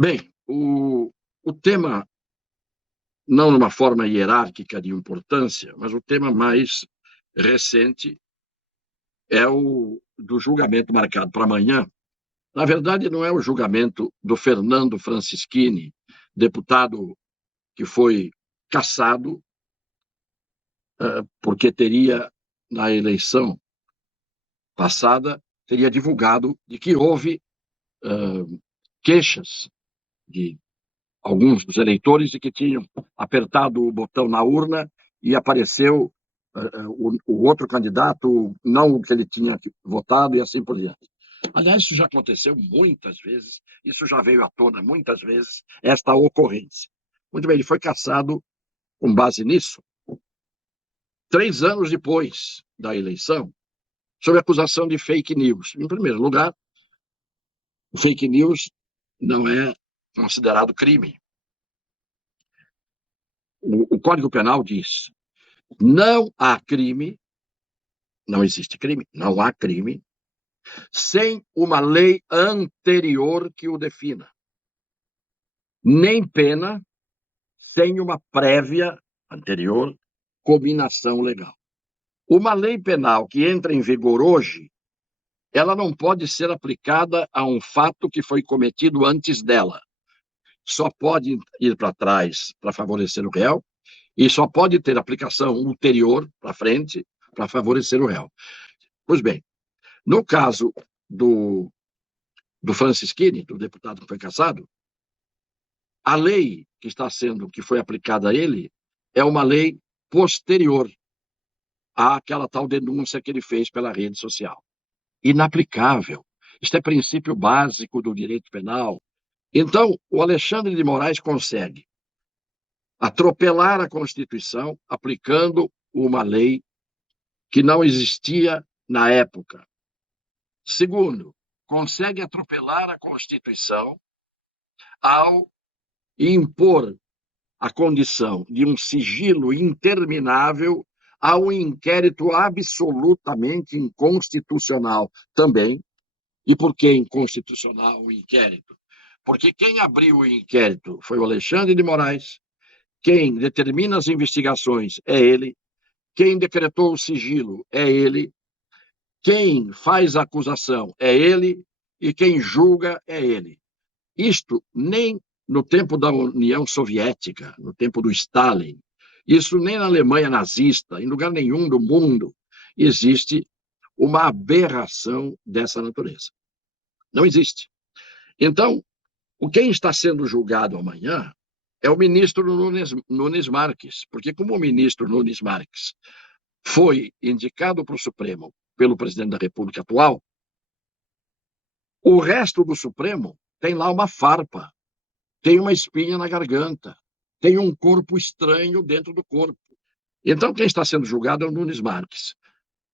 Bem, o tema, não numa forma hierárquica de importância, mas o tema mais recente é o do julgamento marcado para amanhã. Na verdade, não é o julgamento do Fernando Francischini, deputado que foi cassado porque teria, na eleição passada, teria divulgado de que houve queixas de alguns dos eleitores de que tinham apertado o botão na urna e apareceu o outro candidato, não o que ele tinha votado e assim por diante. Aliás, isso já aconteceu muitas vezes, isso já veio à tona muitas vezes, esta ocorrência. Muito bem, ele foi cassado com base nisso, 3 anos depois da eleição, sob acusação de fake news. Em primeiro lugar, o fake news não é considerado crime. O Código Penal diz: não há crime, não existe crime, não há crime, sem uma lei anterior que o defina, nem pena sem uma prévia anterior cominação legal. Uma lei penal que entra em vigor hoje, ela não pode ser aplicada a um fato que foi cometido antes dela. Só pode ir para trás para favorecer o réu e só pode ter aplicação ulterior para frente para favorecer o réu. Pois bem, no caso do Francischini, do deputado que foi cassado, a lei que foi aplicada a ele é uma lei posterior àquela tal denúncia que ele fez pela rede social. Inaplicável. Isto é princípio básico do direito penal. Então, o Alexandre de Moraes consegue atropelar a Constituição aplicando uma lei que não existia na época. Segundo, consegue atropelar a Constituição ao impor a condição de um sigilo interminável a um inquérito absolutamente inconstitucional também. E por que inconstitucional o inquérito? Porque quem abriu o inquérito foi o Alexandre de Moraes, quem determina as investigações é ele, quem decretou o sigilo é ele, quem faz a acusação é ele e quem julga é ele. Isto nem no tempo da União Soviética, no tempo do Stalin, isso nem na Alemanha nazista, em lugar nenhum do mundo existe uma aberração dessa natureza. Não existe. Então, quem está sendo julgado amanhã é o ministro Nunes Marques, porque como o ministro Nunes Marques foi indicado para o Supremo pelo presidente da República atual, o resto do Supremo tem lá uma farpa, tem uma espinha na garganta, tem um corpo estranho dentro do corpo. Então, quem está sendo julgado é o Nunes Marques.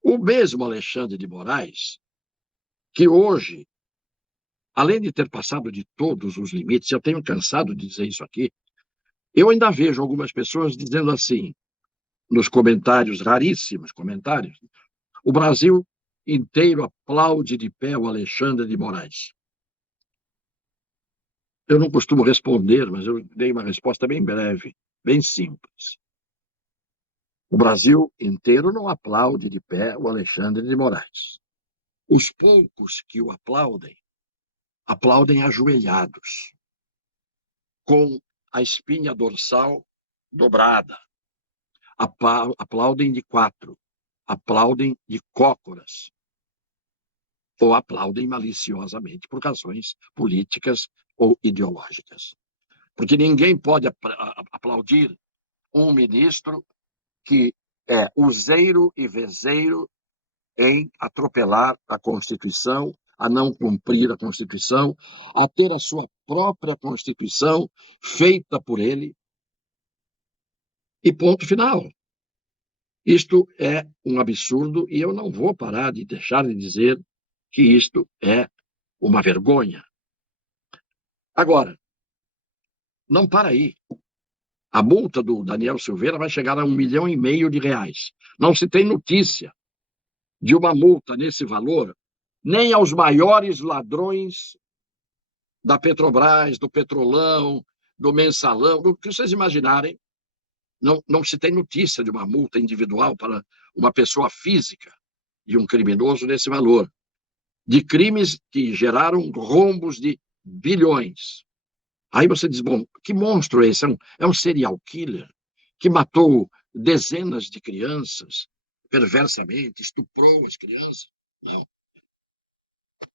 O mesmo Alexandre de Moraes, que hoje, além de ter passado de todos os limites, eu tenho cansado de dizer isso aqui, eu ainda vejo algumas pessoas dizendo assim, nos comentários, raríssimos comentários, o Brasil inteiro aplaude de pé o Alexandre de Moraes. Eu não costumo responder, mas eu dei uma resposta bem breve, bem simples. O Brasil inteiro não aplaude de pé o Alexandre de Moraes. Os poucos que o aplaudem, aplaudem ajoelhados, com a espinha dorsal dobrada. Aplaudem de quatro, aplaudem de cócoras, ou aplaudem maliciosamente por razões políticas ou ideológicas. Porque ninguém pode aplaudir um ministro que é useiro e vezeiro em atropelar a Constituição, a não cumprir a Constituição, a ter a sua própria Constituição feita por ele, e ponto final. Isto é um absurdo e eu não vou parar de deixar de dizer que isto é uma vergonha. Agora, não para aí. A multa do Daniel Silveira vai chegar a R$ 1,5 milhão. Não se tem notícia de uma multa nesse valor nem aos maiores ladrões da Petrobras, do Petrolão, do Mensalão, do que vocês imaginarem. Não se tem notícia de uma multa individual para uma pessoa física e um criminoso nesse valor, de crimes que geraram rombos de bilhões. Aí você diz, bom, que monstro é esse? É um serial killer que matou dezenas de crianças perversamente, estuprou as crianças. Não.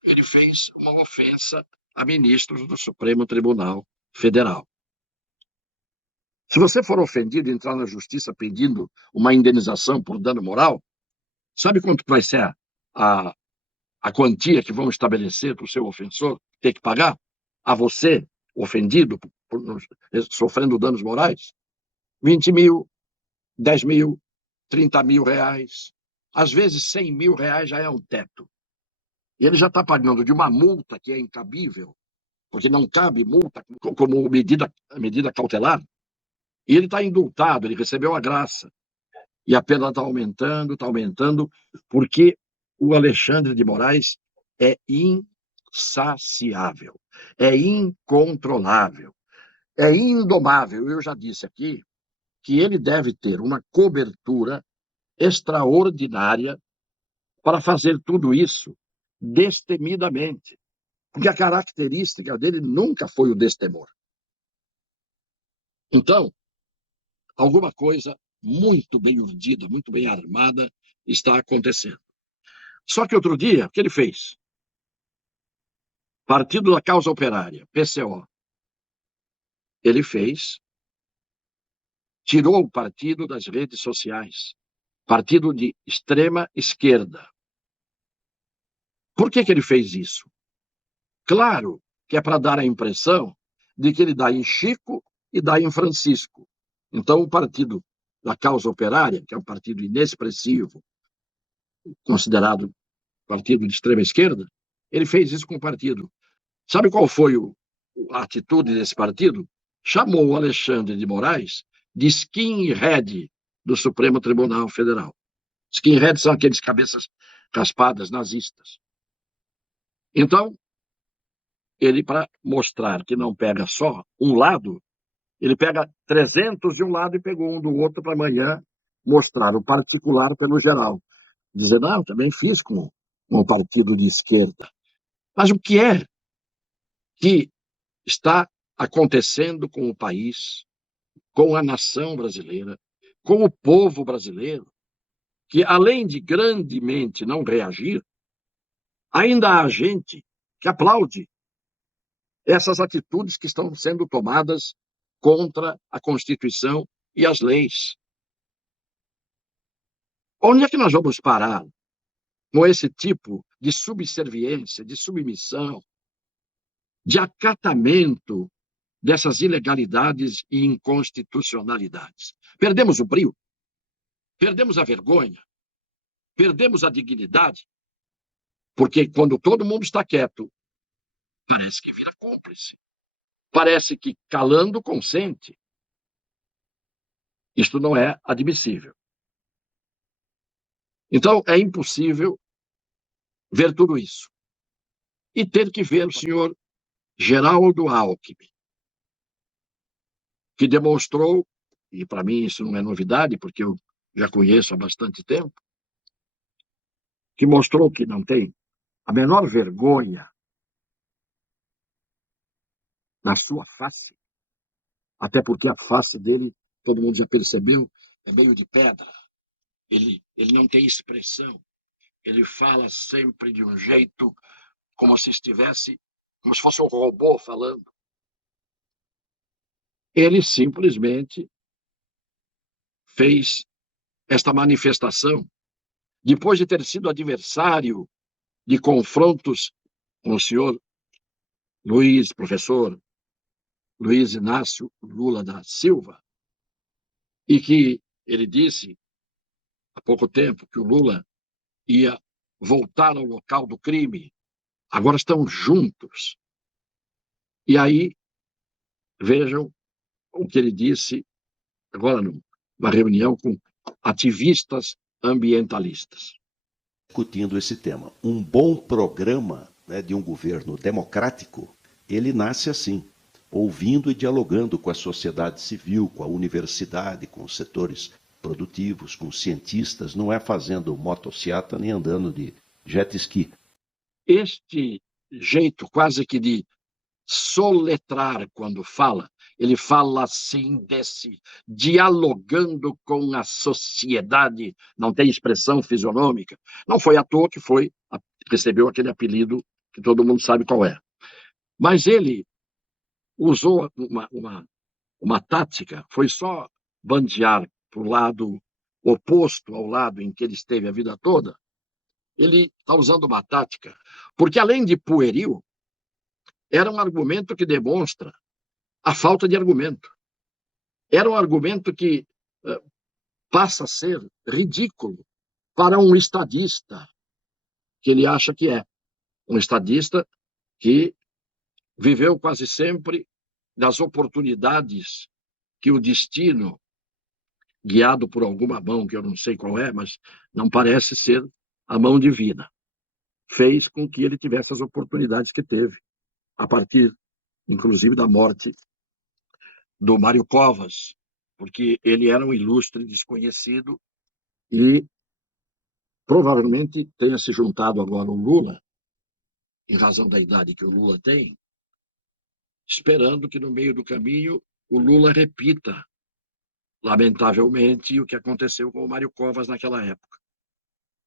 Ele fez uma ofensa a ministros do Supremo Tribunal Federal. Se você for ofendido e entrar na justiça pedindo uma indenização por dano moral, sabe quanto vai ser a quantia que vão estabelecer para o seu ofensor ter que pagar a você, ofendido, sofrendo danos morais? 20 mil, 10 mil, 30 mil reais. Às vezes, 100 mil reais já é um teto. E ele já está pagando de uma multa que é incabível, porque não cabe multa como medida cautelar. E ele está indultado, ele recebeu a graça. E a pena está aumentando, porque o Alexandre de Moraes é insaciável, é incontrolável, é indomável. Eu já disse aqui que ele deve ter uma cobertura extraordinária para fazer tudo isso destemidamente, porque a característica dele nunca foi o destemor. Então, alguma coisa muito bem urdida, muito bem armada está acontecendo. Só que outro dia, o que ele fez? Partido da Causa Operária, PCO. Ele tirou o partido das redes sociais. Partido de extrema esquerda. Por que ele fez isso? Claro que é para dar a impressão de que ele dá em Chico e dá em Francisco. Então, o Partido da Causa Operária, que é um partido inexpressivo, considerado partido de extrema esquerda, ele fez isso com o partido. Sabe qual foi a atitude desse partido? Chamou o Alexandre de Moraes de skinhead do Supremo Tribunal Federal. Skinhead são aqueles cabeças raspadas nazistas. Então, ele, para mostrar que não pega só um lado, ele pega 300 de um lado e pegou um do outro para amanhã mostrar o particular pelo geral. Dizer, não, também fiz com um partido de esquerda. Mas o que é que está acontecendo com o país, com a nação brasileira, com o povo brasileiro, que além de grandemente não reagir, ainda há gente que aplaude essas atitudes que estão sendo tomadas contra a Constituição e as leis. Onde é que nós vamos parar com esse tipo de subserviência, de submissão, de acatamento dessas ilegalidades e inconstitucionalidades? Perdemos o brio, perdemos a vergonha, perdemos a dignidade, porque quando todo mundo está quieto, parece que vira cúmplice, parece que calando consente. Isto não é admissível. Então, é impossível ver tudo isso. E ter que ver o senhor Geraldo Alckmin, que demonstrou, e para mim isso não é novidade, porque eu já conheço há bastante tempo, que mostrou que não tem a menor vergonha na sua face, até porque a face dele, todo mundo já percebeu, é meio de pedra. Ele não tem expressão. Ele fala sempre de um jeito como se fosse um robô falando. Ele simplesmente fez esta manifestação depois de ter sido adversário de confrontos com o senhor professor Luiz Inácio Lula da Silva, e que ele disse há pouco tempo que o Lula ia voltar ao local do crime. Agora estão juntos. E aí, vejam o que ele disse agora numa reunião com ativistas ambientalistas. Discutindo esse tema. Um bom programa, né, de um governo democrático ele nasce assim, ouvindo e dialogando com a sociedade civil, com a universidade, com os setores produtivos, com cientistas, não é fazendo motociata nem andando de jet ski. Este jeito quase que de soletrar quando fala, ele fala assim, dialogando com a sociedade, não tem expressão fisionômica. Não foi à toa que recebeu aquele apelido que todo mundo sabe qual é. Mas ele usou uma tática, foi só bandear para o lado oposto ao lado em que ele esteve a vida toda. Ele está usando uma tática, porque além de pueril, era um argumento que demonstra a falta de argumento. Era um argumento que passa a ser ridículo para um estadista, que ele acha que é. Um estadista que viveu quase sempre das oportunidades que o destino, guiado por alguma mão, que eu não sei qual é, mas não parece ser a mão divina, fez com que ele tivesse as oportunidades que teve, a partir, inclusive, da morte do Mário Covas, porque ele era um ilustre desconhecido e provavelmente tenha se juntado agora o Lula, em razão da idade que o Lula tem, esperando que no meio do caminho o Lula repita, lamentavelmente, o que aconteceu com o Mário Covas naquela época.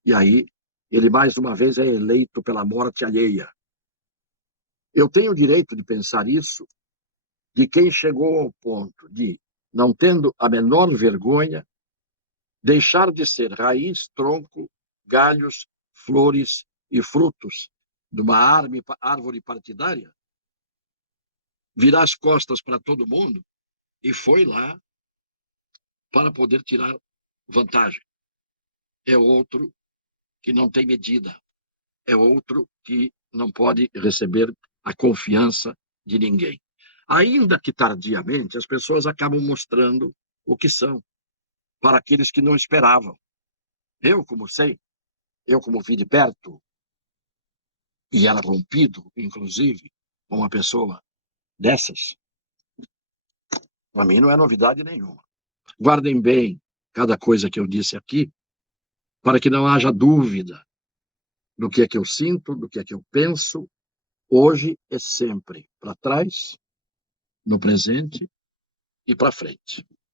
E aí ele mais uma vez é eleito pela morte alheia. Eu tenho o direito de pensar isso de quem chegou ao ponto de, não tendo a menor vergonha, deixar de ser raiz, tronco, galhos, flores e frutos de uma árvore partidária, virar as costas para todo mundo e foi lá para poder tirar vantagem. É outro que não tem medida, é outro que não pode receber a confiança de ninguém. Ainda que tardiamente, as pessoas acabam mostrando o que são para aqueles que não esperavam. Eu, como sei, eu, como vi de perto, e era rompido, inclusive, com uma pessoa dessas, para mim não é novidade nenhuma. Guardem bem cada coisa que eu disse aqui, para que não haja dúvida do que é que eu sinto, do que é que eu penso, hoje é sempre para trás, no presente e para frente.